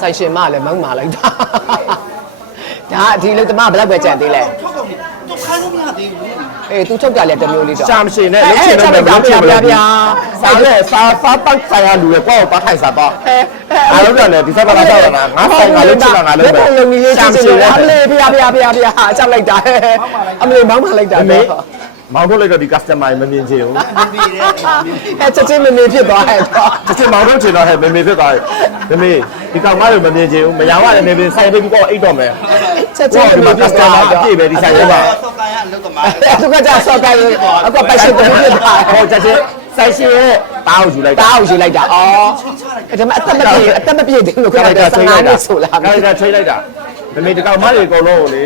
ဆိုင်ရှင်မလည်းမောင်းမာလိုက်တာဒါဒီလိုတမဘယ်လောက်ပဲကြံသေးလဲသူခိုင်းလို့မရသေးဘူးအေးသူထုတ်ကြလဲတစ်မျိုးလေးတော့ရှာမရှင်နဲ့လုတ်ချင်တော့မလုတ်ချင်ဘူးစားလေစားပတ်ဆိုင်ရလူလေပေါ့ပါထိုင်စားတော့အားလုံးတယ်ဒီစက်ကလာတော့ငါဆိုင်ငါလုတ်ချင်တာငါလုတ်ပဲရှာမရှင်အမလေးဖေးဖေးအကြောက်လိုက်တာအမလေးမောင်းမာလိုက်တာမောင်ထုတ်လိုက်တော့ဒီ customer မမြင်ချင်ဘူးမပြီးတဲ့ချက်ချင်းမမေဖြစ်သွားတယ်တော့ချက်ချင်းမောင်ထုတ်ချင်တော့ဟဲ့မမေဖြစ်သွားတယ်မမေဒီကောင်မလို့မမြင်ချင်ဘူးမရဝလည်းနေပြီးဆိုင်ပြီးတော့အိတ်တော့မယ်ချက်ချင်းမမေဖြစ်သွား အပြည့်ပဲဒီဆိုင်ထဲမှာစောက်ကန်ရလုတ်သမားသူကကြာစောက်ကန်အခုပိုက်ရှင်တူဖြစ်သွားဟောချက်ချင်းဆိုင်ရှင်ရဲ့တားအောင်ယူလိုက်တာအော်ဒါပေမဲ့အသက်မပြည့်သေးလို့ခက်တာ15နှစ်ဆိုလားခက်တာချိန်လိုက်တာမမေဒီကောင်မလေးအကုန်လုံးကိုလ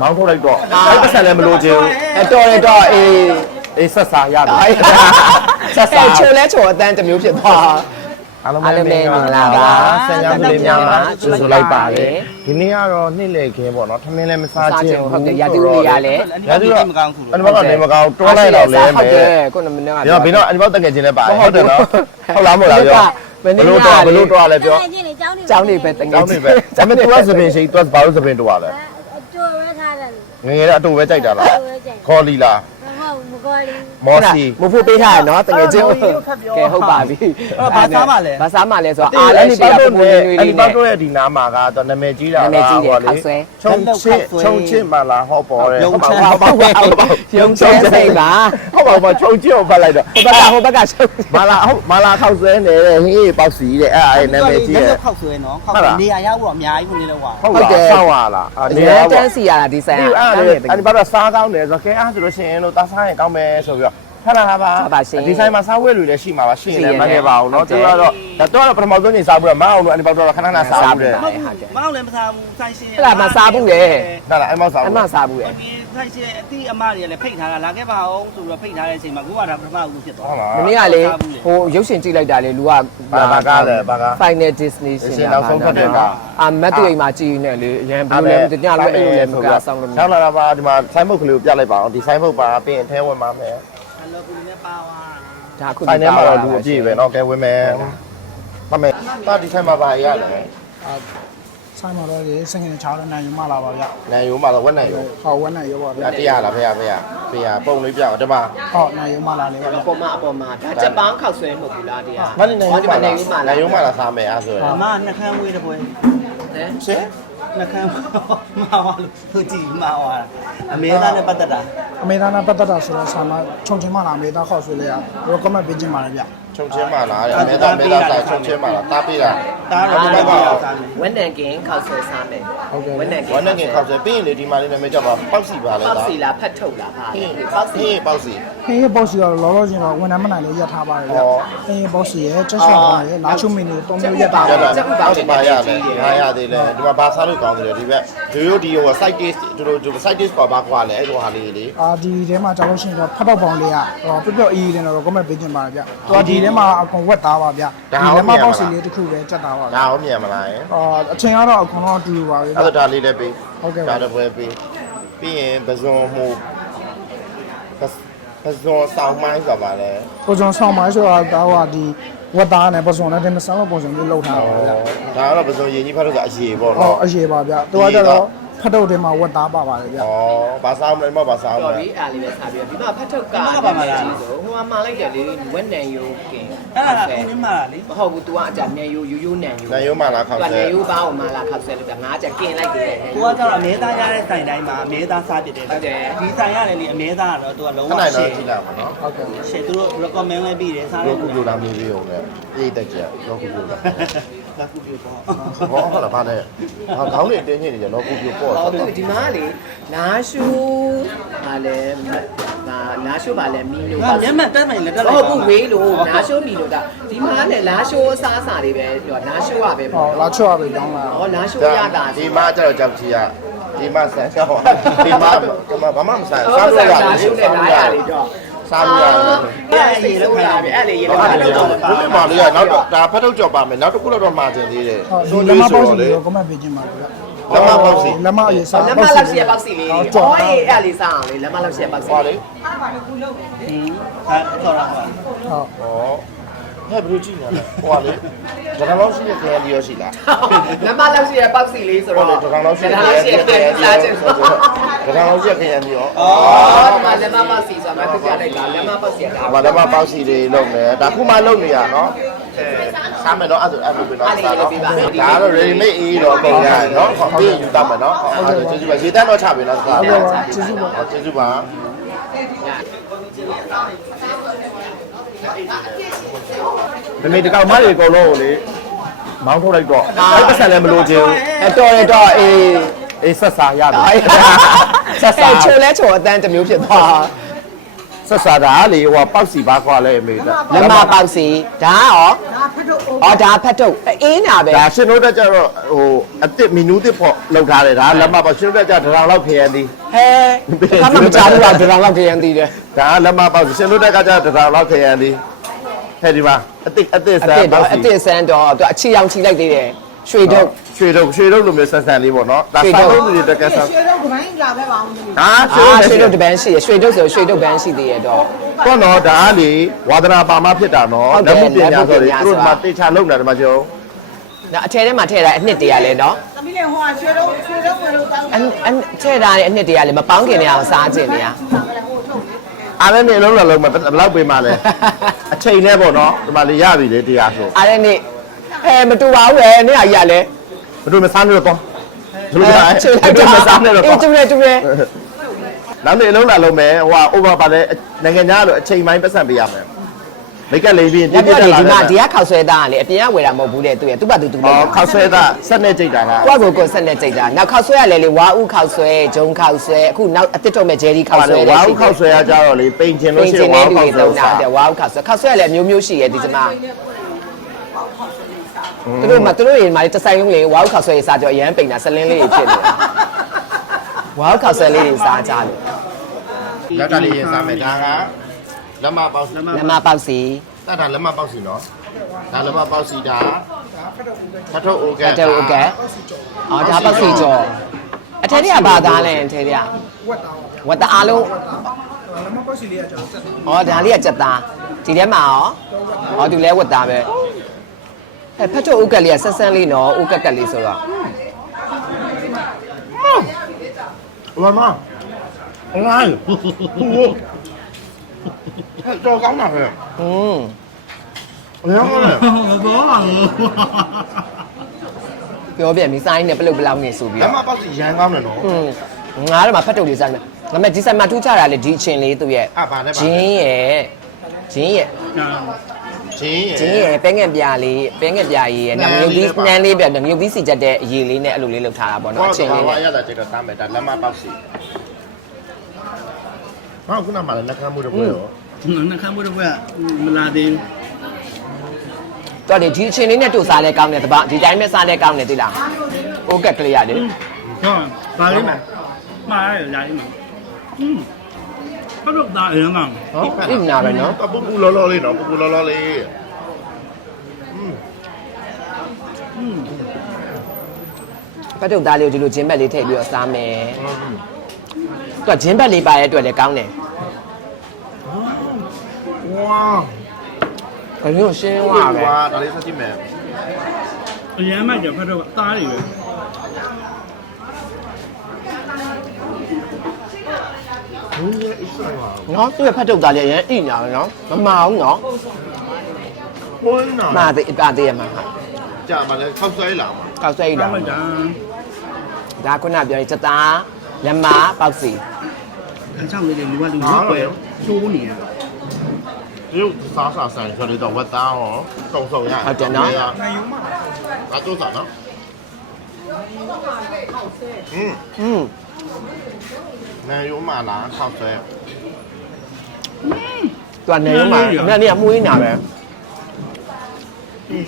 ေမောင်းထုတ်လိုက်တော့အဲ့ပတ်စံလည်းမလိုချင်ဘူးတော်အေးဆက်စားရတယ်ဆက်စားချိုလဲချိုအတန်းတစ်မျိုးဖြစ်သွားအားလုံးပဲမင်္ဂလာပါဆန်ကြောင်းလေးများမှာကျူဆိုလိုက်ပါတယ်ဒီနေ့ကတော့နှစ်လေခဲပေါ့နော်ထမင်းလည်းမစားချင်ဟုတ်တယ်ရာသီဥတုရလဲရာသီဥတုမကောင်းဘူးအဲ့ဒီဘက်ကနေမကောင်းတွန်းလိုက်တော့လဲမယ်ဟုတ်တယ်ခုနမနေ့ကပြောဘင်းတော့အဲ့ဒီဘက်တကယ်ချင်းလဲပါတယ်ဟုတ်တယ်နော်ဟုတ်လားမဟုတ်လားပြောဘယ်နည်းကဘလို့တော့လဲပြောကျောင်းနေပဲတကယ်ကျောင်းနေပဲဒါပေမဲ့ तू ကသပင်ရှိ तू ကဘာလို့သပင်တော့လဲငယ်ငယ်အတူပဲကြိုက်တာလားခေါ်လီလားမော်စီမဖို့ပေးထားရနော်တကယ်ချင်းကဲဟုတ်ပါပြီဘာစားမှလဲဘာစားမှလဲဆိုတော့အားလည်းနေပါပုံနေအဲ့ဒီပေါက်တော့ရဲ့ဒီနားမှာကတော့နာမည်ကြီးတာလားဟောလေချုံချင်းမလားဟောပေါ်တယ်ဟုတ်ပါရုံချဲစိတ်ပါဟုတ်ပါချုံချင်းကိုဖတ်လိုက်တော့ဟိုဘက်ကချုံမလာခောက်ဆွဲနေတဲ့ဟင်းပေါက်စီတဲ့အဲ့နာမည်ကြီးရဲ့ခောက်ဆွဲနော်ခောက်နေရာရောက်တော့အများကြီးဝင်နေတော့ဟုတ်တယ်ဆောက်ရလားနေရာတန်းစီရတာဒီဆိုင်အဲ့ဒီဘာတော့စားကောင်းတယ်ဆိုခဲအားဆိုလို့ရှိရင်လို့တားစားရင်ကောင်းမယ်ဆိုပြီးတော့ခဏပါဒီဆိုင်မှာစားဝဲလူလည်းရှိမှာပါရှိရင်လည်းမနေပါဘူးเนาะသူကတော့ဒါတော့ပထမဆုံးချိန်စားပြီးတော့မအောင်လို့အဲ့ဒီပေါက်တော့ခဏခဏစားဘူးတယ်မအောင်လည်းမစားဘူးဆိုင်ရှင်အဲ့ဒါမစားဘူးလေဒါလားအဲ့မစားဘူးအဲ့မစားဘူးလေဒီဆိုင်ရှင်အတိအမတွေလည်းဖိတ်ထားတာလာခဲ့ပါအောင်ဆိုပြီးတော့ဖိတ်ထားတဲ့အချိန်မှာကိုကဒါပထမဦးဖြစ်သွားမနေ့ကလေဟိုရုပ်ရှင်ကြည့်လိုက်တာလေလူကဘာကားလဲဘာကား Final Destination နောက်ဆုံးဖတ်တဲ့ကမတ်တူအိမ်မှာကြည်နေလေရန်ဘူးလည်းညလိုအဲ့လိုလည်းမကဆောင်လို့နောက်လာတာပါဒီမှာဆိုင်းဘုတ်ကလေးကိုပြလိုက်ပါအောင်ဒီဆိုင်းဘုတ်ပါပြင်အထဲဝင်ပါမယ်လောကူလေးပါဝါဒါအခုဆိုင်ထဲမှာတော့လူအပြည့်ပဲเนาะကဲဝင်မယ်ပါမယ်တာဒီဆိုင်မှာပါရလဲဆိုင်မှာတော့စငင်ချောင်းနဲ့နိုင်ရုံမှလာပါဗျ။နိုင်ရုံမှလာဝက်နိုင်ရုံ။ဟောဝက်နိုင်ရုံပါဗျ။တရားလားဖေရပုံလေးပြအောင်တမ။ဟောနိုင်ရုံမှလာလေပါဗျ။အပေါ်မှာဒါဂျပန်ခောက်ဆွဲမဟုတ်ဘူးလားတရား။မနိုင်ရုံမှလာစားမယ်အဲ့ဆိုရင်။အမနှခမ်းဝေးတပွဲ။ဟမ်။ရှင်နှခမ်းမှာပါလို့သူကြည့်မှာပါ။အမေသားနဲ့ပတ်သက်တာ။အမေသားနဲ့ပတ်သက်တာဆိုတော့ဆာမချုံချင်းမှလာအမေသားခောက်ဆွဲလေရ။ recommend ပေးခြင်းပါလေဗျ။ချုံချင်းမှလာအမေသားဆိုင်ချုံချင်းမှလာတားပေးတာတားတော့ဒီဘက်ကဝက်နန်ကင်ခောက်ဆွဲစားမယ်ဟုတ်ကဲ့ဝက်နန်ကင်ခောက်ဆွဲပြီးရင်လေဒီမှာလေးနာမည်ကြောက်ပါပေါက်စီပါလေပေါက်စီလားဖတ်ထုတ်လားဟာပေါက်စီဟင်းရဲ့ပေါက်စီကတော့လောလောဆယ်တော့ဝန်ထမ်းမနိုင်လို့ရက်ထားပါတယ်ဗျဟင်းရဲ့ပေါက်စီရဲ့ချက်ချက်ပါရဲ့လာချုံမင်းတွေ3မျိုးရက်တာပါပေါက်စီပါရတယ်ဟာရသေးတယ်ဒီမှာဘာစားလို့ကောင်းတယ်ဒီဘက်ဒီဟို site taste တို့ site taste ပါကွာလေအဲ့လိုဟာလေးလေဒီထဲမှာကြောက်လို့ရှိရင်တော့ဖတ်တော့ပေါင်းလေးကပျော့ပျော့အေးလေးတော့ comment ပေးခြင်းပါဗျတော်ဒီထဲမှာအကုန်ဝက်သားပါဗျဒီထဲမှာပေါက်စီလေးတစ်ခုပဲကြက်သားပါဒါအောင်မြန်မလားအချိန်ကတော့အကုန်လုံးအတူတူပါပဲအဲ့ဒါလေးလည်းပေးဟုတ်ကဲ့ဒါတော့ပွဲပေးပြီးရင်ပဇွန်ဟိုပဇွန်ဆောင်မိုင်းဆိုပါလေပဇွန်ဆောင်မိုင်းဆိုတာတော့ဒီဝတ်သားနဲ့ပဇွန်နဲ့တင်မဆန်းလို့ပုံစံမျိုးလောက်ထားပါဗျဒါကတော့ပဇွန်ရင်ကြီးဖတ်လို့ဆိုအရေပေါ့နော်အရေပါဗျသူကကြတော့ဖတ်ထုတ်တယ်မှာဝတ်သားပါပါတယ်ဗျဩဘာစားမလဲမဘာစားမလဲဒီအားလေးပဲစားပြီးဒီမှာဖတ်ထုတ်ကပါမှာလားဟိုမှာလိုက်တယ်လေဝက်နန်ယိုကင်အဲ့ဒါကကိုင်းမှာလားလေမဟုတ်ဘူး तू ကအကြနန်ယိုရိုးနန်ယိုနန်ယိုမှလာခောက်ဆဲနန်ယိုဘာကိုမှလာခောက်ဆဲလို့ငါးချက်ကင်လိုက်တယ်ကိုကကျတော့အမဲသားရတဲ့တိုင်တိုင်းမှာအမဲသားစားပြတယ်ဟုတ်တယ်ဒီတိုင်ရတယ်လေအမဲသားကတော့ तू ကလုံးဝရှယ်ကြည့်လိုက်ပါနော်ဟုတ်ကဲ့ရှယ်သူတို့ recommend လိုက်ပြီးတယ်စားလို့ကုလိုလာမျိုးလေးအောင်လေအေးတက်ကြလောကုလိုလာလာကူပြပေါ့ဘောဟုတ်လားဗာနဲ့ဟာခေါင်းလေးတင်းနေကြလောကုပြပေါ့ဟုတ်တယ်ဒီမှာလေလာရှိုးဗာလဲလာရှိုးဗာလဲမီလို့မျက်မှန်တက်မယ်လက်တက်လိုက်ဟုတ်ဘူးဝေးလို့လာရှိုးမီလို့ဒါဒီမှာနဲ့လာရှိုးအစားအစာတွေပဲပြောလာရှိုးရပဲပေါ့လာချိုးရပဲတောင်းလာဟောလာရှိုးရတာဒီမှာကျတော့ကြောက်ချီရဒီမှာဆန်ချောင်းဒီမှာဘာမှမဆန်စားလို့ရတယ်လာရှိုးနဲ့လာရတယ်တော့စားလို့ရတယ်အဲ့ဒီလောက်လာပြီအဲ့လေရေလောက်လာတော့ဘယ်မှာလဲနောက်ဒါဖတ်ထုတ်ကြော်ပါမယ်နောက်တစ်ခုတော့မှာတင်သေးတယ်ဆိုလက်မပေါက်စီကို comment ပေးခြင်းပါဗျလက်မပေါက်စီလက်မအရေးစားလက်မလောက်ရှိရပေါက်စီလေးဟောရေးအဲ့လေးစားအောင်လေလက်မလောက်ရှိရပေါက်စီဟောလေအဲ့ဒါပါလေခုလုပ်ဟင်းအဲ့ဆော်ရပါဟုတ် ဟဲ့ဘယ်လိုကြည့်နေလဲဟိုကလေဒါကောင်ရှိတဲ့ခရီးရောရှိလား လမ်းမလောက်ရှိရပေါက်စီလေးဆို ဟုတ် တော့ တယ်ဒါကောင်ရှိတဲ့ခ ဒါ ရီး ရှိရစားချင်တော့ ဒါကောင်ရှိတဲ့ခရီးရော အော်ဒီမှာလမ်းမပေါက်စီဆိုတာမပြပြလိုက်တာလမ်းမပေါက်စီကဒါ ဘာလဲမပေါက်စီတွေလုပ်နေဒါခုမှလုပ်နေရနော်စားမယ်တော့အဲ့ဒါအဲ့လိုပဲနော်စားတော့ဒါတော့ ready made အေးတော့ပုံရတယ်နော်ပြီးယူတတ်မယ်နော်အဲ့ဒါကျေးဇူးပါရေတန်းတော့ချပြီနော်စားဟုတ်ကဲ့ကျေးဇူးပါကျေးဇူးပါဒီနေ့တကောင်မတွေအကုန်လုံးကိုလေမောင်းထုတ်လိုက်တော့အဲ့ပတ်စံလည်းမလိုချင်ဘူး အတော်ရတော့အေး အေးဆက်စားရပြီ ဆက်စားချိုလဲချိုအတန်းတစ်မျိုးဖြစ်သွား ဆက်စားတာလေဟိုပေါက်စီပါခွာလဲအမေက လမ်းမပေါက်စီဒါရောအော်ဒါဖတ်ထုတ်အေးနာပဲ ဒါရှင်တို့တက်ကြတော့ဟိုအစ်စ်မီနူးတစ်ဖို့လောက်ထားတယ်ဒါလက်မပေါ့ရှင်တို့တက်ကြတရောင်လောက်ခရမ်းသည် ဟဲဘာမှမကြားဘူးတော့ဒီလောက်ခရင်တည်တယ် ဒါလက်မပေါ့ရှင်တို့တက်ကကြတရောင်လောက်ခရမ်းသည်ဟဲ့ဒီမှာအစ်စ်ဆ အ န်း စ်တော့အစ်ဆန်းတော့သူအချီအောင်ချီလိုက်သေးတယ်ရွှေထုတ် ရွှေတို့လိုမျိုးဆက်ဆန်လေးပေါ့နော်ဒါစားလို့တွေတက်ကဆန်း ရွှေတော့ကမိုင်းလာပဲပါအောင်မလို့ ဟာ ရွှေထုတ်တပန်းရှိရရွှေထုတ်ဆိုရွှေထုတ်ပန်းရှိသေးရတော့ တော့နော်ဒါကလေဝါဒနာပါမဖြစ်တာနော်လက်မှုပညာဆိုတွေသူတို့မှတေချာလုံတာဒီမှာကျုံ ဒါအထဲထဲမှာထည့်တာအနှစ်တည်းရလဲနော် သမီးလေးဟိုကရွှေတော့ဝင်လို့တောင်း ထည့်တာအနှစ်တည်းရလဲမပေါင်းခင်နေအောင်စားခြင်းနေရ အားလည်းနေလုံးမဘယ်လောက်ပေးမှလဲအချိန်နဲ့ပေါ့နော်ဒီမှာလေရပြီလေတရားဆို အားလည်းနေမတူပါဘူးပဲနေရရလဲ ဘယ်လိုမစားနေတော့ကောဒီလိုလား ချေလိုက် ဘယ်လိုမစားနေတော့ အေး ကော တူတယ်တူတယ် နောက်နေ့အလုံးလာလုံးမယ်ဟိုက over ပါလဲနိုင်ငံခြားလို့အချိန်ပိုင်းပတ်စံပေးရမယ်မိတ်ကလေးပြင်း လက်ပြောဒီမှာဒီကခောက်ဆွဲသားကလေအပြင်ကဝယ်တာမဟုတ်ဘူးတဲ့သူရသူ့ဘာသူလို့ အော်ခောက်ဆွဲတာဆက်နေကြိတ်တာလား ကိုယ့်ကိုဆက်နေကြိတ်တာနောက်ခောက်ဆွဲရလဲလေဝါဥခောက်ဆွဲဂျုံခောက်ဆွဲအခုနောက်အစ်စ်ထုတ်မဲ့ဂျယ်ရီခောက်ဆွဲ ဝါးခောက်ဆွဲရကြတော့လေပိန်ချင်လို့ ပင် ရှိ ချ ရင် င် ဝါး တဲ့လူ ခော တွေ က်ဆွဲ သုံးတာ စား တဲ့ဝါဥခောက်ဆွဲခောက်ဆွဲလည်းမျိုးမျိုးရှိရဲ့ဒီစမှာသူတို့ရင်မှာတဆိုင်လုံးလေဝါဥခောက်ဆွဲရေးစားကြအရန်ပိန်တာဆလင်းလေးတွေဖြစ်နေတာဝါဥခောက်ဆွဲလေးတွေစားကြတယ် လက်ကလေးရင်စားမယ်ဒါကလက်မပေါက်စီ နမပေါက်စီ တတ်တာလက်မပေါက်စီနော်ဒါလက်မပေါက်စီဒါဖတ်ထုတ်အိုကဲ တက်ဟုတ်ကဲအော်ဒါပေါက်စီကြောအထက်တွေကဘာသားလဲအထက်တွေက ဝက်သားပါဗျာ ဝတ်တအားလုံး လမ်းမပေါက်စီလေးကကျွန်တော်ဆက်တယ် အော်ဒါလေးကကြက်သားဒီထဲမှာရောအော်ဒီလဲဝတ်သားပဲဖတ်ထုတ်ဥကက်လေးကဆက်ဆန်းလေးနော်ဥကက်ကက်လေးဆိုတော့ ဝါမအလားတော့ကောင်းတာပဲ อืม အရင်ကလည်း ပြောပြန်ပြီစိုင်းနဲ့ပလုတ်ပလောင်းနေဆိုပြီး လက် တော့ မပေါက်စီရန်ကောင်းတယ်နော် ငါတော့မှဖတ်တုပ်လေးစားမယ်ငါမဲ့ဒီဆိုင်မှာထူးခြားတာလေဒီအချင်းလေးသူရဲ့ အာဘာလဲပါ ဂျင်းရဲ့ဂျင်းရဲ့ ဂျင်း ဂျင်းရဲ့ပဲငက်ပြာလေးပဲငက်ပြာရေးရဲ့ငါမြုပ်ပြီးနန်းလေးပြမြုပ်ပြီးစီချက်တဲ့အရေးလေးနဲ့အဲ့လိုလေးလုပ်ထားတာပေါ့နော်အချင်းလေး ဝါ နဲ့ ရတာကြတော့စားမယ်ဒါလက်မပေါက်စီဟောခုနမှလည်းလက်ခံမှုတော့ပြောရော နှခမ်းမှုတော့ကမလာသေး တော်တယ်ဒီအချင်းလေးနဲ့တူစားလဲကောင်းတယ်တပတ်ဒီတိုင်းပဲစားလဲကောင်းတယ်သိလားအိုးကက်ကလေးရတယ် ဘူးဟုတ်ပါလိမ့်မယ်မှားရလာလိမ့်မယ်ဘာလို့ဒါအရင်က ဟောအိမ်နာပဲနော် ပူပူလောလောလေးနော်ပူပူလောလောလေး ဖတ်တုပ်သားလေးကိုဒီလိုဂျင်းဘက်လေးထည့်ပြီးတော့စားမယ်သူကဂျင်းဘက်လေးပါရဲ့အတွက်လည်းကောင်းတယ် ဝါ ခရုံရှင်းသွားပဲ ဝါဒါလေးဆက်ကြည့်မယ် အရင်မှကျဖတ်တော့အသားတွေပဲ ဘူးရဲ့အစ်ဆာဝါ နော်သူ့ရဲ့ဖတ်တုပ်သားလေးအရင်အိညာပဲနော်မမအောင်နော် ပွန်းနာ မှာသေးပါသေးရမှာဟာ ကြာမှလည်းခောက်ဆွဲလာမှာ ကောက်ဆွဲရတာ မှတ်တာ ဒါခုနပြောရင်စသားလက်မပေါက်စီ အချောင်းလေးတွေလူကလူကြီးပဲကျိုးနေရ ရုပ်စားစားဆိုင်ဆိုတော့ဝတ်သားဟောတုံဆုံရ နိုင်ယူမှာ အတူစားနော်อืม နိုင်ရုံးမလားခောက်ဆွဲ သူကနေရောမှာအမေကမွေးနေတာပဲ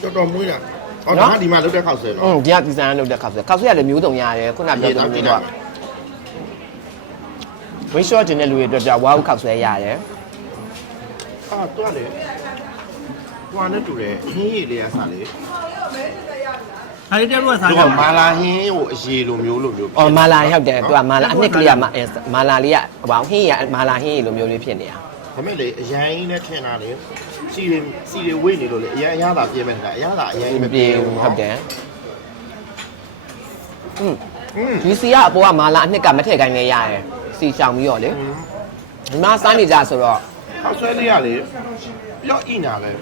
တော်တော်မွေးတာဟောဒါဒီမှာလုတ်တဲ့ခောက်ဆွဲနော် ဒီကဒီဇိုင်းလုပ်တဲ့ခောက်ဆွဲခောက်ဆွဲရတယ်မျိုးစုံရတယ်ခုနပြောတဲ့မျိုးတော့ဝိရှော့ကျင်တဲ့လူတွေအတွက်ကြဝါဟုခောက်ဆွဲရတယ် အာတွားလေဟွာနဲ့တူတယ်ဟင်းရည်လေးကစားလေ ဟာဒီတက်လို့စားကြ တော့မာလာဟင်းကိုအရေလိုမျိုးလိုမျိုး အော်မာလာရောက်တယ်သူကမာလာအနှစ်ကလေးကမာလာလေးကဟိုဟင်းရမာလာဟင်းရလိုမျိုးလေးဖြစ်နေတာ ဒါမဲ့လေအရင်နဲ့ထင်တာလေ စီတွေဝေးနေလို့လေအရင်အရသာပြင်းမဲ့နေတာအရသာအရင် မ မ ပြေ ပြေ ဘူး ဘူး ဟုတ်တယ်ဒီစီကအပေါ်ကမာလာအနှစ်ကမထည့်ခိုင်းနေရတယ်စီချောင်ပြီးတော့လေဒီမှာစားနေကြဆိုတော့ ခောက်ဆွဲလေးရလေပြော့ဣနာလဲ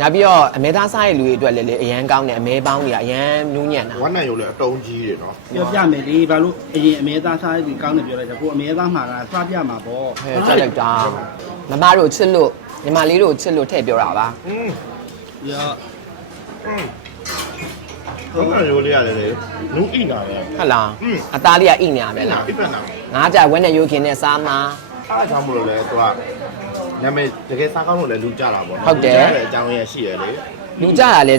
ညာပြီးတော့အမဲသားစားရဲ့လူတွေအတွက်လည်းအရန်ကောင်းတယ်အမဲပေါင်းတွေကအရန်နူးညံ့တာ ဝမ်းနိုင်ရုံလေအတုံးကြီးတယ်နော် ပြောပြမယ်လေဘာလို့အရင်အမဲသားစားပြီးကောင်းတယ်ပြောလိုက်တာကိုအမဲသားမှာကစားပြမှာပေါ့ ဟဲ့ချက်လိုက်တာမမတို့ချစ်လို့ညီမလေးတို့ချစ်လို့ထည့်ပြောတာပါ ရော ဝမ်းနိုင်ရုံလေးရတယ်လေနူးဣနာပဲ ဟုတ်လားအသားလေးကအိနေရပဲလား ဣပတ်နာ ငါကြဝက်နဲ့ရိုးခင်နဲ့စားမှာ အားကြောင့်မလို့လေသူကနာမည်တကယ်စားကောင်းလို့လည်းလူကြတာပေါ့နော် ဟုတ်တယ် အကြောင်းရရှိရလေ လူကြတာလေ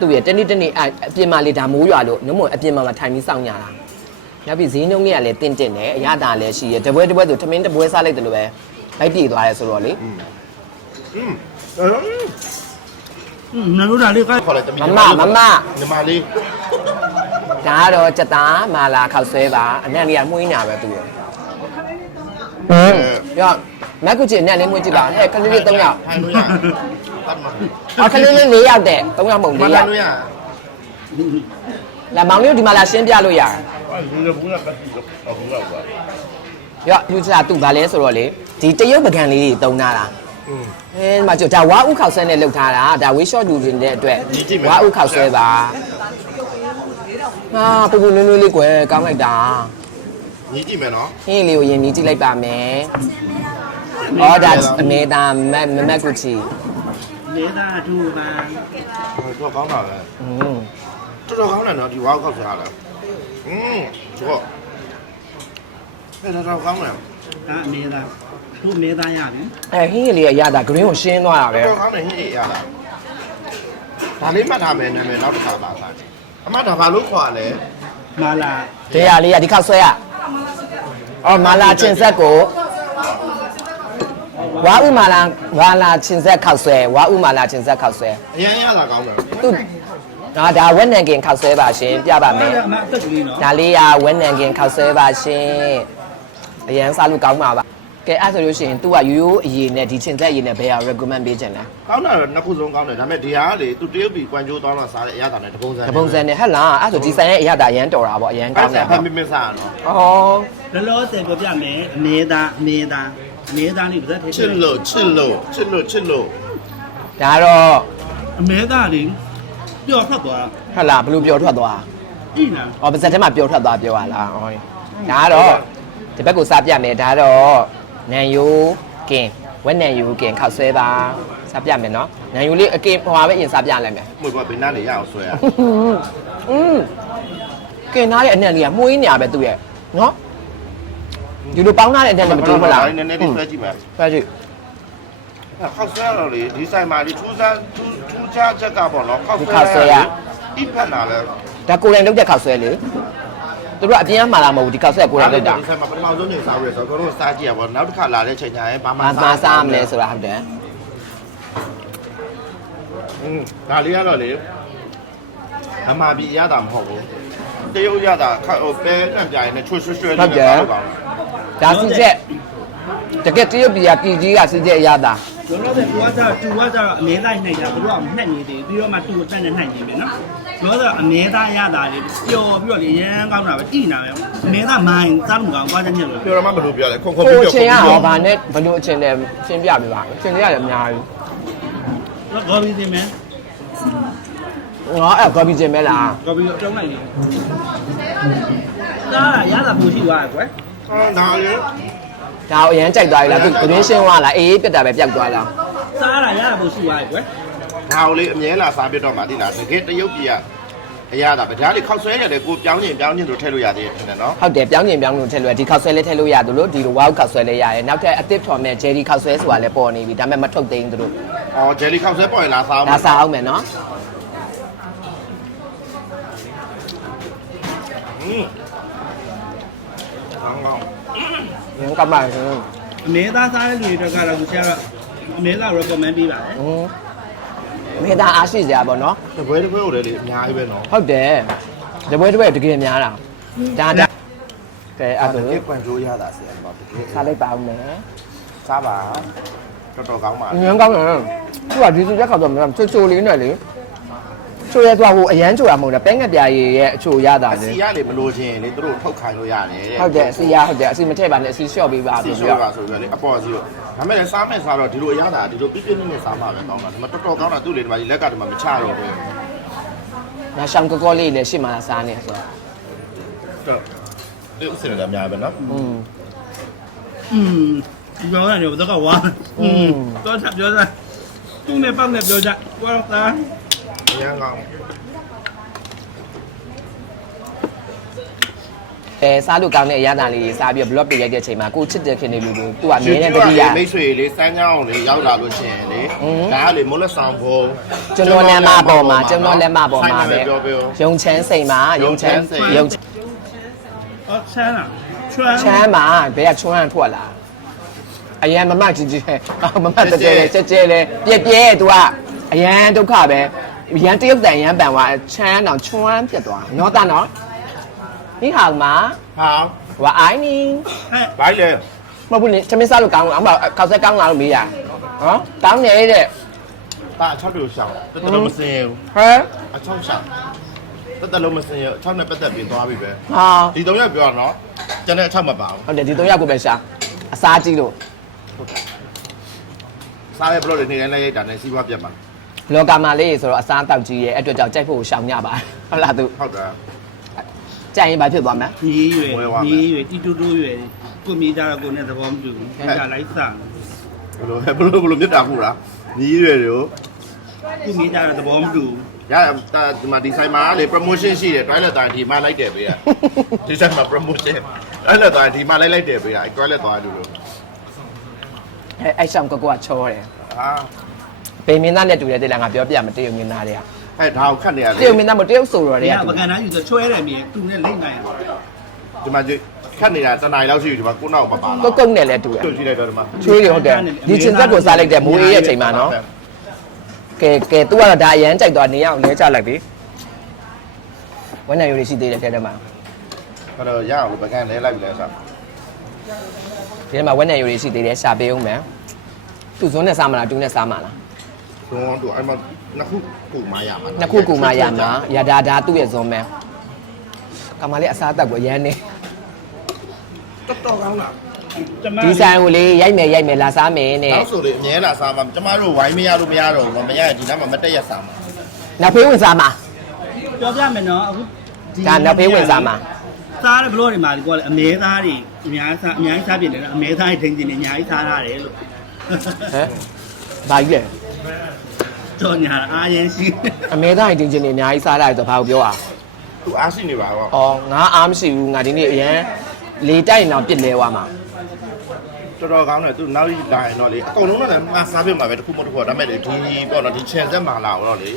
သူ့ရဲ့တနေ့တနေ့အပြင်မှာလေဒါမိုးရွာလို့နှုံးမအပြင်မှာထိုင်ပြီးစောင့်ကြတာနောက်ပြီးဈေးနှုန်းကြီးကလည်းတင့်တယ်အရသာလည်းရှိရတပွဲတပွဲဆိုထမင်းတပွဲစားလိုက်တယ်လို့ပဲလိုက်ပြေသွားရဲဆိုတော့လေ နင်တို့ဒါလေးက ခေါ်လိုက်တမီး မမ ညီမလေး ဒါကတော့စက်သားမာလာခောက်ဆွဲပါအနက်လေးကမှုင်းညာပဲသူ့ရဲ့ရောမက်ကူချီအနက်လေးမှုင်းကြည့်ပါဟဲ့ခလေးလေး3ယောက် ထိုင်လို့ရတတ်မှာ အခလေးလေး4ယောက်တဲ့3ယောက်မဟုတ် မ 4 လာ ယောက် လို့ရ လာမောင်လေးဒီမှာလာရှင်းပြလို့ရတယ် လူလည်းဘူးလားပတ်ပြီးတော့ဘူးလားကွာ ရောယူချာသူ့ဗာလဲဆိုတော့လေဒီတရုတ်ပကံလေးတွေတုံးထားတာဒီမှာကျဒါဝါဥခောက်ဆွဲနဲ့လှုပ်ထားတာဒါဝေးရှော့တူတဲ့အတွက်ဝါဥခောက်ဆွဲပါဟာပူပူနွေးနွေးလေးကွယ်ကောင်းလိုက်တာ ညီကြည့်မယ်နော် ဟင်းလေးကိုရင်မြည်ကြည့်လိုက်ပါမယ်။အော်ဒါအမေသားမက်ကူချီ လေသားထူပါ တော့ကောင်းတာပဲ တော်တော်ကောင်းတယ်နော်ဒီဝါခောက်စားလာဆိုတော့အဲ့တော့ကောင်းတယ် ဒါအမဲသားသူ့မဲသားရပြီ အဲဟင်းလေးရရတာ green ကိုရှင်းသွားတာပဲ တော်ကောင်းတယ်ဟင်းရတာဒါလေးမှတ်ထားမယ်နာမည်နောက်တစ်ခါပါစားအမဒါဘာလို့ခေါ်လဲ မာလာ ။တရားလေးကဒီခောက်ဆွဲရ။အော်မာလာချင်းဆက်ကိုဝါဥမာလာချင်းဆက်ခောက်ဆွဲဝါဥမာလာချင်းဆက်ခောက်ဆွဲ အရင်ရတာကောင်းတယ် သူဒါဝက်နံကင်ခောက်ဆွဲပါရှင်ပြပါမယ် အမအသက်ကလေးနော် ။ဒါလေးကဝက်နံကင်ခောက်ဆွဲပါရှင်။အရန်စားလို့ကောင်းပါပါ။ကဲအဲ့ဆိုလို့ရှိရင် तू ကရိုးရိုးအရေးနဲ့ဒီချင်းဆက်အရေးနဲ့ဘယ်ဟာ recommend ပေးချင်လဲ ကောင်းတာတော့နှစ်ခုဆုံးကောင်းတယ်ဒါပေမဲ့ဒီဟာကလေသူတရုတ်ပြည်ကွမ်ကျိုးသွားတော့စားတဲ့အရသာနဲ့တပုံစံ တပုံစံနဲ့ဟဲ့လားအဲ့ဆိုဒီဆိုင်ရဲ့အရသာအရန်တော်တာပေါ့အရန်ကောင်းတယ် ဖတ်မိမစားနော် ။အော် လောလောဆယ်ပြောပြမယ်အမဲသားလေးပါသက်ထဲ ချစ်လို့ ဒါတော့ အမဲသားလေးပျော်ဖတ်သွား ဟဲ့လားဘလို့ပျော်ထွက်သွား ဤနာ ။အော်ပါဇက်ထဲမှာပျော်ထွက်သွားပြောရလား။အော်ဒါကတော့ဒီဘက်ကိုစားပြမယ်ဒါတော့နန်ယိုကင်ဝက်နန်ယိုကင်ခောက်ဆွဲပါစားပြမယ်နော်။နန်ယိုလေးအကင်ဟိုပါပဲအရင်စားပြလိုက်မယ် မွေဘဘင်းနာလေးရအောင်ဆွဲရ ကင်သားရဲ့အနက်လေးကမှုရင်းနေရပဲသူ့ရဲ့နော်ဒီလိုပေါင်းထားတဲ့အနက်လည်းမတူဘူးလား နည်းနည်းလေးဆွဲကြည့်မယ် ဆွဲကြည့် ခောက်ဆွဲတော့လေဒီဆိုင်မှာဒီထူးခြားချက်ကပေါ့နော်ခောက်ဆွဲဒီဖက်လာလဲ ဒါကိုယ်တိုင်လုပ်တဲ့ခောက်ဆွဲလေသူတို့အပြင်ကမှာလာမဟုတ်ဘူးဒီခောက်ဆွဲကိုယ်တိုင်လုပ်တာ ဒီဆိုင်မှာပထမဆုံးချိန်စားရဲဆိုတော့တို့စားကြည့်ရပါတော့နောက်တစ်ခါလာတဲ့ချိန်ကျရင်ဘာမှ မစားမလဲဆိုတာဟုတ်တယ် ဒါလေးကတော့လေအမှားပြီးရတာမဟုတ်ဘူးတရုတ်ရတာဟိုပဲနှံ့ပြရင်နဲ့ချွတ်ရွှွှွှလေးနဲ့စားတော့ကောင်း ဒါစီချက်တကယ်တရုတ်ပြည်ကပြည်ကြီးကစီချက်အရသာ လောလောဆယ်တူကအမဲသားနှိုက်တာသူတို့ကနှက်နေတယ်ပြီးတော့မှတူတက်နဲ့နှိုက်နေပြီနော်လောလောဆယ်အမဲသားရတာလေပျော်ပြီးတော့လေရမ်းကောင်းတာပဲဤနာပဲအမဲသားမိုင်းစားလို့မကောင်းသွားတဲ့ညက်လို့ ပြောရမှမလို့ပြောလဲခုံခုံ ကို ပြော အချင်းရအောင်ဗာနဲ့ဘလို့အချင်းလဲရှင်းပြပြပါအချင်းတွေကလည်းအများကြီး တော့ကော်ဖီတင်မယ် ငါအဲ့ကော်ပီချင်းမဲလား ကော်ဖီတုံးလိုက်နေဒါရတာပူရှိသွားကွယ် ဒါလေ ဒါအရင်ကြိုက်သွားပြီလားသူဂရင်းရှင်းသွားလားအေးပြတ်တာပဲပျောက်သွားလား စားရတာပူရှိသွားကွယ် ဒါကိုလေအမြဲလာစားပြတော့မှတိလားတကယ်တရုတ်ပြည်ကအရသာပဲဒါလေးခောက်ဆွဲရတယ်ကိုပြောင်းချင်းတို့ထည့်လို့ရသေးတယ်နော် ဟုတ်တယ်ပြောင်းကျင်ပြောင်းလို့ထည့်လို့ဒီခောက်ဆွဲလေးထည့်လို့ရတယ်လို့ဒီလိုဝါးခောက်ဆွဲလေးရတယ်နောက်ထပ်အသစ်ထော်မဲ့ဂျယ်ရီခောက်ဆွဲဆိုတာလည်းပေါ်နေပြီဒါပေမဲ့မထုတ်သိမ်းသူတို့ အော်ဂျယ်လီခောက်ဆွဲပေါ်ရင်လာစားအောင် ဒါစားအောင်မယ်နော် ကောင်း ရင်းကပ်ပါရှင် အမဲသားစားတဲ့လူတွေကတော့ဆရာတော့အမဲသား recommend ပေးပါတယ် မေသားအားရှိကြပါတော့ တပွဲကိုလည်းလေအများကြီးပဲနော် ဟုတ်တယ်တပွဲတပွဲတကယ်များတာဒါကဲအဲ့ဒါ ကွမ်ကျိုးရတာဆရာကတကယ် စားလိုက်ပါဦးမယ် စားပါ တော်တော်ကောင်းပါ အရင်ကောင်းတယ်သူကဒီစုရက်ခါတော့ချိုလေးနဲ့လေချိုရဲသွားဟိုအရန်ချိုရမဟုတ်လားပဲငက်ပြားရည်ရဲ့အချိုရတာ အ လေ စီရလေမလို့ချင်းလေသူတို့ထုတ်ခိုင်းလို့ရတယ်တဲ့ ဟုတ်တယ်အစီရဟုတ်တယ်အစီမထည့်ပါနဲ့အစီလျှော့ပေးပါ အစီ ဆို ရှိ ပြီး ပါ တော့ ဆိုပြီးလေအပေါ်စီတော့ဒါမဲ့လည်းစားမဲ့စားတော့ဒီလိုအရသာဒီလိုပြည့်ပြည့်နဲ့စားမှာပဲကောင်းတာဒီမှာတော်တော်ကောင်းတာသူ့လေဒီမှာလက်ကဒီမှာမချတော့ဘူး ငါရှောင်းကောလေးလည်းရှေ့မှာစားနေဆိုတော့ တော့ဒီဥစ္စာလည်းများပဲနော် ပြောရတယ်ဘယ်တော့ကဝါတော့ချက်ပြောစားသူ့နဲ့ပတ်နဲ့ပြောကြဝါတော့သား ရန်ကောင်း စားလို့ကောင်းတဲ့အရသာလေးစားပြီး blog ပြရိုက်တဲ့အချိန်မှာကိုချစ်တဲ့ခင်တွေလူကိုသူကအမြဲတမ်းတတိယ မိတ်ဆွေလေးစမ်းချောင်းလေးရောက်လာလို့ရှိရင်လေဒါကလေမိုးလက်ဆောင်ဖို့ ကျွန်တော်လက်မပေါ်မှာကျွန်တော်လက်မပေါ်မှာပဲရုံချမ်းစိန်မှာရုံချမ်း အော်ဆန်းလားချမ်း ချမ်းမှာဘယ်ကချွမ်းထွက်လာအရန်မမကြီးကြီးမမတကယ်ကြဲကြဲလေပြဲသူကအရန်ဒုက္ခပဲရန်တရုတ်တန်ရန်ပန်သွားချမ်းတော့ချွမ်းပြတ်သွားနော်တန်နော်你好吗？ ဟာ 我爱你。 ဟဲ့ ဘိုင်းလေ မဟုတ်ဘူးလေချမင်းစားလို့ကောင်းအောင်မခေါက်ဆက်ကောင်းလာလို့မေးရဟမ်ကောင်းနေတဲ့ ဒါအချောက်တူရှောင်းတော်တော်မစင်ဘူး ဟမ် အချောက်ရှောင်းတော်တော်မစင်ရအချောက်နဲ့ပတ်သက်ပြီးသွားပြီပဲ ဟာ ဒီတော့ရပြောတော့ကျန်တဲ့အချောက်မပါဘူး ဟုတ်တယ်ဒီတော့ရောက်ကိုပဲရှာအစားကြည့်လို့ စားရဘလို့နေတိုင်းလိုက်ရိုက်တာနဲ့စီးပွားပြတ်မှာ လောကမှာလေးဆိုတော့အစားတောက်ကြည့်ရဲ့အတွက်ကြောင့်ကြိုက်ဖို့ရှောင်ညပါဟုတ်လားသူ ဟုတ်တယ် ကြိုက်ရင်ဘာဖြစ်သွားမလဲ ညီရွယ်ညီရွယ်တီတူတူရွယ်ကိုမြေးကြတော့ကိုနဲ့သဘောမတူဘူးအဲ့ဒါလိုက်စား ဘလို့မြတ်တာခုလားညီးရွယ်တွေကို ကိုမြေးကြတော့သဘောမတူ ရဒီမှာဒီဆိုင်မှာလေ promotion ရှိတယ် toilet တိုင်းဒီမှာလိုက်တယ်ပေးရဒီဆိုင်မှာ promotion toilet တိုင်းဒီမှာလိုက်တယ်ပေးရ toilet သွားလို့လို့ အဲ့ရှောင်ကကချောတယ် ဟာ ပေမင်းသားနဲ့တူတယ်တဲ့လားငါပြောပြမတရုံမင်းသားတွေက အဲ့ဒါကိုခတ်နေရ တရုံမင်းသားမတရုံဆိုတော့ ။ တွေက ပကံသားယူဆိုချွဲတယ်မြေသူနဲ့လိမ့်နိုင်တယ် ဒီမှာခတ်နေတာတနားရီလောက်ရှိပြီဒီမှာကိုနောက်မပါလား ကုတ်နဲ့လည်းတူတယ် တွေ့ကြည့်လိုက်တော့ဒီမှာ ချွေးတွေဟုတ်တယ်ဒီချင်းသက်ကိုစားလိုက်တဲ့မိုးအေးရဲ့အချိန်မှာနော်ကဲသူကတော့ဒါအရန်ကြိုက်သွားနေအောင်လဲချလိုက်ပြီဝန်းနေရိုးရှိသေးတယ်တဲ့မှာ အဲ့တော့ရအောင်လို့ပကံလဲလိုက်ပြီလဲဆို ဒီမှာဝန်းနေရိုးရှိသေးတယ်ရှာပေးအောင်မယ်သူဇွန်းနဲ့စားမလားတူနဲ့စားမလား တော့သူအဲ့မှာနှစ်ခုကူမရမှာ နှစ်ခုကူမရမှာရဒါသူ့ရဲ့ဇွန်းမယ်ကမလေးအစားတက်ကိုရမ်းနေ တော်တော်ကောင်းလား ။ ဒီဆိုင်ကိုလေးရိုက်မယ်လာစားမယ်နဲ့ နောက်ဆိုလေအမြဲလာစားမှာကျမတို့ဝိုင်းမရလို့မရတော့ဘူးမရရင်ဒီနားမှာမတက်ရစားမှာ နောက်ဖေးဝင်စားမှာ ပြောပြမယ်နော်အခု ဒါနောက်ဖေးဝင်စားမှာ စားတဲ့ဘလော့တွေမှာဒီကောလေအမဲသားတွေအများကြီးစားပြနေတယ်အမဲသားတွေထင်းနေအများကြီးစားရတယ်လို့ ဟမ်ဘာကြီးလဲ တော်ညာအားရင်ရှိ အမဲသားရင်တင်ချင်းနေအများကြီးစားလိုက်တော့ဘာကိုပြောอ่ะ သူအားရှိနေပါတော့ ။အော်ငါအားမရှိဘူးငါဒီနေ့အရန်လေတိုက်ရင်တော့ပြစ်လဲသွားမှာ တော်တော်ကောင်းတယ်သူနောက်ကြီးလာရင်တော့လေအကုန်လုံးတော့ငါစားပြမှာပဲတစ်ခုမတစ်ခုဒါမဲ့လေဒီပေါ့နော်ဒီချန်ဆက်မှာလာတော့လေ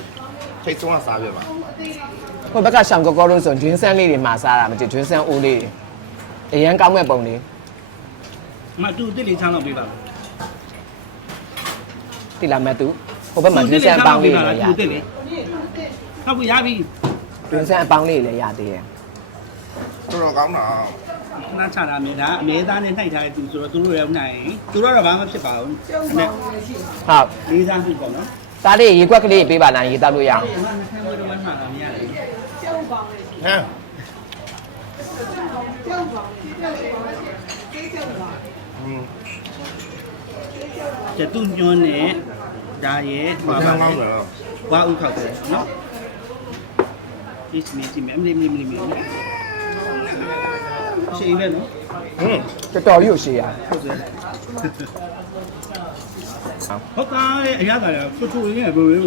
ထိတ်ဆုံးကစားပြမှာ ။ဟိုဘက်ကရှောင်းကောကောလို့ဆိုရင်ဒွင်းဆန်းလေးတွေမှာစားတာမကြည့်ဒွင်းဆန်းအိုးလေးတွေအရန်ကောင်းမဲ့ပုံလေး ။မတူတစ်လေးချမ်းတော့ပေးပါ တိလာမဲ့သူဟိုဘက်မှာဒွင်းဆန်းအပေါင်းလေးတွေလည်းရ တူတစ်လေး။ဟုတ်ပြီရပြီ ဒွင်းဆန်းအပေါင်းလေးတွေလည်းရသေးတယ် တော်တော်ကောင်းတာ ။ခဏချတာမြင်တာအမဲသားနဲ့နှိုက်ထားတဲ့သူဆိုတော့သူတို့လည်းနိုင်သူတို့တော့ဘာမှဖြစ်ပါဘူး။နဲ့ ။ဟုတ် လေးစားမှုပေါ့နော် သားလေးရေခွက်ကလေးပေးပါလားရေတောက်လို့ရအောင် ။ငါနှမ်းဝဲတော့မှမှာတာမရတယ် ဟမ် ။ကျတူညွန်းနဲ့ဒါရဲ့ ဘာ ဟွာ ကော ပါ င်း လေ လဲ ။ဝါဥခောက်တယ်နော်။ဒီစမင်းစီမင်းမလေးရှိပဲနော် ဟွန်း တော်တော်ကြီးကိုရှေးရ ဟုတ်တယ်ဟုတ်တာလေအရသာလေဖူဖူရင်းဘယ်လိုလဲ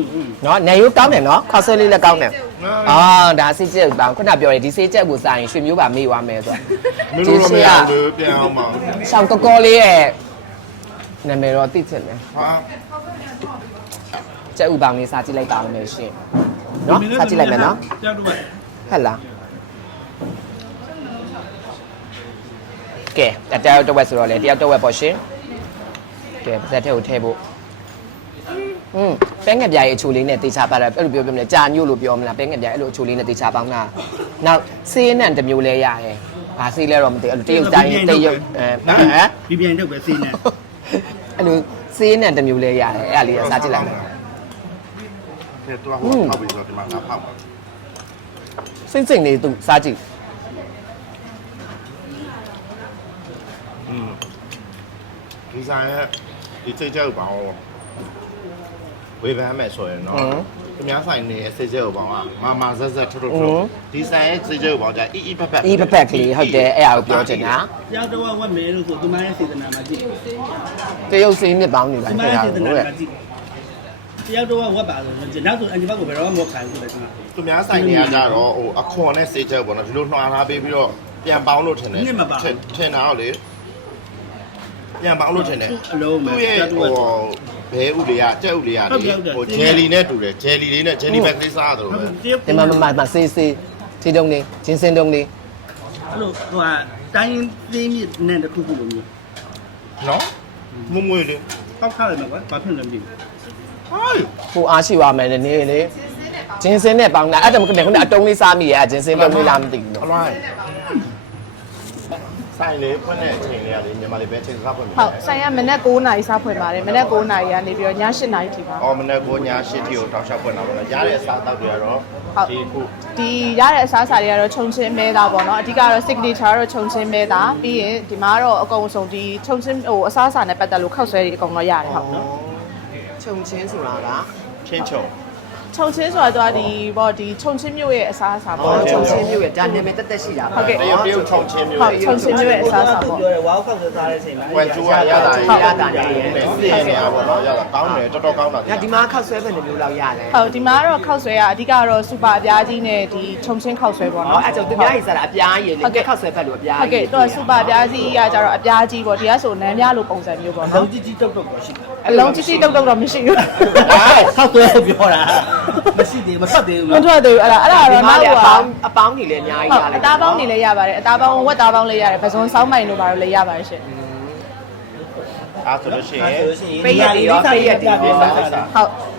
နော်နေရိုးကောင်းတယ်နော်ခေါက်ဆွဲလေးလည်းကောင်းတယ်အာဒါစေးချက်ပါခုနပြောတယ်ဒီစေးချက်ကိုစားရင်ရွှေမျိုးပါမေးသွားမယ်ဆိုတော့ မလို့တော့မရဘူးပြန်အောင်ပါ ရှောင်းကောကောလေးရဲ့နာမည်တော့သိချင်တယ် ဟာ ကျက်ဥပေါင်းလေးစားကြည့်လိုက်ပါဦးမယ်ရှင်နော်စားကြည့်လိုက်မယ်နော် ကြောက်တော့ ဟဲ့လားကဲတယောက်တစ်ဝက်ဆိုတော့လေတယောက်တစ်ဝက်ပေါ့ရှင်ကဲပါဇက်ထဲကိုထည့်ဖို့ပဲငက်ပြားရဲ့အချိုလေးနဲ့တေချာပါတာအဲ့လိုပြောပြမလဲကြာညို့လို့ပြောမလားပဲငက်ပြားအဲ့လိုအချိုလေးနဲ့တေချာပေါင်းတာနောက်ဆေးနဲ့တစ်မျိုးလဲရတယ်ဘာဆေးလဲတော့မသိအဲ့လိုတရုတ်တိုင်းတရုတ်ဟမ် ပြပြန်တော့ပဲစင်းနေ အဲ့လို စေးနဲ့တစ်မျိုးလဲရတယ်အဲ့ဒါလေးစားကြည့်လိုက်မယ် တဲ့တော့ဟိုဖောက်ပြီးဆိုဒီမှာငါဖောက်ပါ စိမ့်စိမ့်လေးသူစားကြည့် ဒီဇိုင်းရဲ့ဒီစိတ်ကြောက်ပါအောင်ဝေဖန်မယ်ဆိုရင်တော့သူများဆိုင်နေစိတ်ကြောက်ပါအောင်မာဇက်ဇက်ထွတ်ထွတ်ဒီဇိုင်းရဲ့စိတ်ကြောက်ပါအောင်じゃအီဖက်ဖက် အေးပပက်ကလေးဟုတ်တယ်အဲ့ဒါကိုပြောချင်တာ ကြောက်တော့ဝက်မယ်လို့ဆိုသူမရဲ့စေတနာမှာကြည့် တရုတ်စေးမြစ်ပေါင်းနေပါ သူမ ခင် ရဲ့ ဗျာ စေတနာ တို့ မှာကြည့်ကြောက်တော့ဝက်ပါလို့နောက်ဆိုအန်ဒီဘက်ကိုဘယ်တော့မှမခိုင်းဘူးလေဒီမှာ သူများဆိုင်နေရကြတော့ဟိုအခွန်နဲ့စိတ်ကြောက်ပေါ့နော်ဒီလိုနှွာထားပေးပြီးတော့ပြန်ပေါင်းလို့ထင်တယ်ထင်တာတော့လေပြန်ပေါင်းလို့ထင်တယ် အလုံးပဲ သူ့ရဲ့ ကြောက် ဟို တော့ ဘဲဥတွေကကြက်ဥတွေကလေဟိုဂျယ်လီနဲ့တူတယ်ဂျယ်လီလေးနဲ့ဂျယ်လီဘက်ကလေးစားရတယ်လို့ပဲ ဒီမှာစေးစေးထီတုံးလေးဂျင်းစင်းတုံးလေး အဲ့လိုဟိုကတိုင်းသေးမြစ်နဲ့တခုခုလိုမျိုး နော်မွမွေလေး တောက်ထားတယ်မှာကွာဘာဖြစ်လဲမသိဘူး ဟိုင်း ကိုအားရှိပါမယ်နေလေဂျင်းစင်းနဲ့ပေါင်းတာအဲ့ဒါမကနေခုနအတုံးလေးစားမိရဲ့ဂျင်းစင်းတုံးလေးလားမသိဘူး အလွိုင်းဆိုင်လေးဖွင့်တဲ့အချိန်လေးကလေမြန်မာလေးပဲချိန်စားဖွင့်ပြီ ဟုတ်ဆိုင်ကမနက်9:00နာရီစဖွင့်ပါတယ်မနက်9:00နာရီကနေပြီးတော့ည8:00နာရီထိပါ အော်မနေ့ကည8တီကိုတောက်ချဖွင့်တာပေါ့နော်ရတဲ့အစားတောက်တွေကတော့ဒီခု ဒီရတဲ့အစားအစာတွေကတော့ခြုံချင်းမဲသားပေါ့နော်အဓိကတော့ signature ကတော့ခြုံချင်းမဲသားပြီးရင်ဒီမှာကတော့အကုန်အစုံဒီခြုံချင်းဟိုအစားအစာနဲ့ပတ်သက်လို့ခောက်ဆွဲတွေအကုန်တော့ရတယ်ဟုတ် ခြုံချင်းဆိုတာက ချင်းချုံ ခြုံချင်းဆိုတာတော့ဒီပေါ့ဒီခြုံချင်းမျိုးရဲ့အစားအစာပေါ့ ခြုံချင်းမျိုးရဲ့ဒါနာမည်တက်တက်ရှိတာ ဟုတ်ကဲ့ တရုတ်ချုံချင်းမျိုး ဟုတ်ခြုံချင်းမျိုးရဲ့အစားအစာပေါ့ ပြောတယ်ဝါးခောက်စားတဲ့အချိန်မှာ ဝယ်ကျူရရတာရတာနေစီနေရပါတော့ရတာကောင်းတယ်တော်တော်ကောင်းတာ ငါဒီမှာခောက်ဆွဲပဲနေမျိုးလောက်ရတယ် ဟုတ်ဒီမှာကတော့ခောက်ဆွဲကအဓိကတော့စူပါအပြားကြီးနဲ့ဒီခြုံချင်းခောက်ဆွဲပေါ့ ဟော နော် အဲ့ကြောင့်သူများကြီးစားတာအပြားရည်လေခောက်ဆွဲဖက်လို့အပြား ဟုတ်ကဲ့တော့စူပါအပြားကြီးကကြတော့အပြားကြီးပေါ့ဒီကဆိုနန်းပြလိုပုံစံမျိုးပေါ့ လုံး နော် ကြီးကြီးတုတ်တုတ်တော့ရှိတယ် အလုံးကြီးကြီးတုတ်တုတ်တော့မရှိဘူး ခောက်သွဲပြောတာမရှိသေးမထွက်သေးဘူး မထွက်သေးဘူးအဲ့ဒါတော့နောက် အ ပါ ပေါင်းအပေါင်းနေလေအများကြီး ဟုတ် ရလိုက် အသားပေါင်းနေလည်းရပါတယ်အသားပေါင်းဝက်သားပေါင်းလည်းရတယ်ပဇွန်စောင်းမိုင်တို့ဘာလို့လည်းရပါတယ်ရှင် အားဆိုလို့ရှိရင် ဟုတ်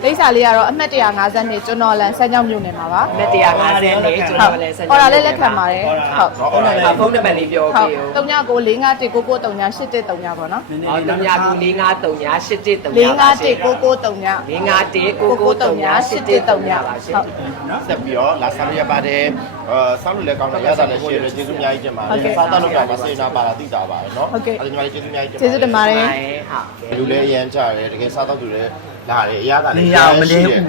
လိပ်စာလေးကတော့အမှတ်150နဲ့ကျွန်းတော်လန်ဆန်းကြောင်းမြို့နယ်မှာပါ နဲ့150နဲ့ကျွန်တော်လည်းဆက် ဟော်ဒါလည်းလက်ခံပါတယ်ဟုတ် ဖုန်းနံပါတ်လေးပြော ဟုတ် ပေးဦး 3994913839ပေါ့နော် ဟောတမယာကူ45398139 4594933839ပါရှင်ဟုတ် ဆက်ပြီးတော့လာဆမ်းရပါတယ်ဆောင်းလို့လည်းကောင်းတယ်ရတာလည်းရှိတယ်ကျေးဇူးအများကြီးတင်ပါတယ်စားတော့လို့ကမစေနာပါတာသိတာပါတယ်နော်အဲ့ဒီညီမလေးကျေးဇူးအများကြီးတင်ပါတယ် ကျေးဇူးတင်ပါတယ် ဟုတ် လူလည်းအရန်ကြတယ်တကယ်စားတော့သူလည်းလာတယ်အရသာလည်းအရန်ရှိတယ်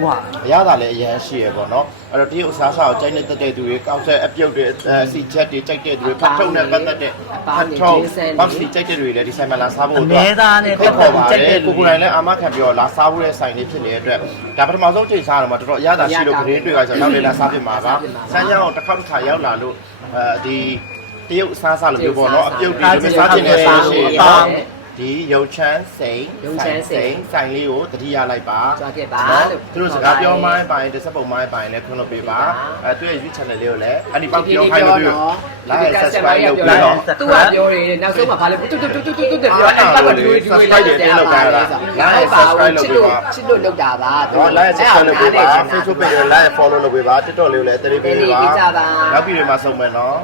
အရသာလည်းအရန်ရှိရပေါ့နော်အဲ့တော့တရုတ်အစားအစာကိုကြိုက်နေတတ်တဲ့သူတွေကောက်ဆက်အပြုတ်တွေအစီချက်တွေကြိုက်တဲ့သူတွေဖတ်ထုံနဲ့ပတ်သက်တဲ့ဖတ်ထုံပေါက်စီကြိုက်တဲ့တွေလည်းဒီဆိုင်မှာလာစားဖို့တော့ခေါ်ပါတယ်ကိုကိုယ်တိုင်လည်းအာမခံပြီးတော့လာစားဖို့တဲ့ဆိုင်လေးဖြစ်နေတဲ့အတွက်ဒါပထမဆုံးချိန်စားတော့မှတော်တော်အရသာရှိလို့ဂရေတွေ့ကြဆိုတော့နောက်လည်းလာစားပြမှာပါဆန်းချောင်းတစ်ခါတစ်ခါရောက်လာလို့ဒီတရုတ်အစားအစာလိုမျိုးပေါ့နော်အပြုတ်တွေလည်းစားခြင်းနဲ့စားရှင်ဒီရုပ်ချမ်းစိန်ဆိုင်လေးကိုတတိယလိုက်ပါသူတို့စကားပြောမှန်းပိုင်းတစ်စက်ပုံမှန်းပိုင်းလည်းခွင့်လို့ပေးပါသူရဲ့ YouTube channel လေးကိုလည်းအဲ့ဒီပေါက်ပြောခိုင်းလို့ပြော like subscribe လုပ်ပြီးတော့ သူကပြောနေတယ်နောက်ဆုံးမှာဘာလဲတူပြောအဲ့ဘက်ကဒူတွေလိုက်တယ်လောက်တာလား like subscribe လုပ်ပြီးပါ ချစ်လို့လောက်တာပါ တော့ like subscribe လုပ်ပြီးပါ Facebook page ကို like follow လုပ်ပြီးပါ TikTok လေးကိုလည်းအသေးပေးပါနောက်ပြီးဒီမှာဆုံးမယ်နော်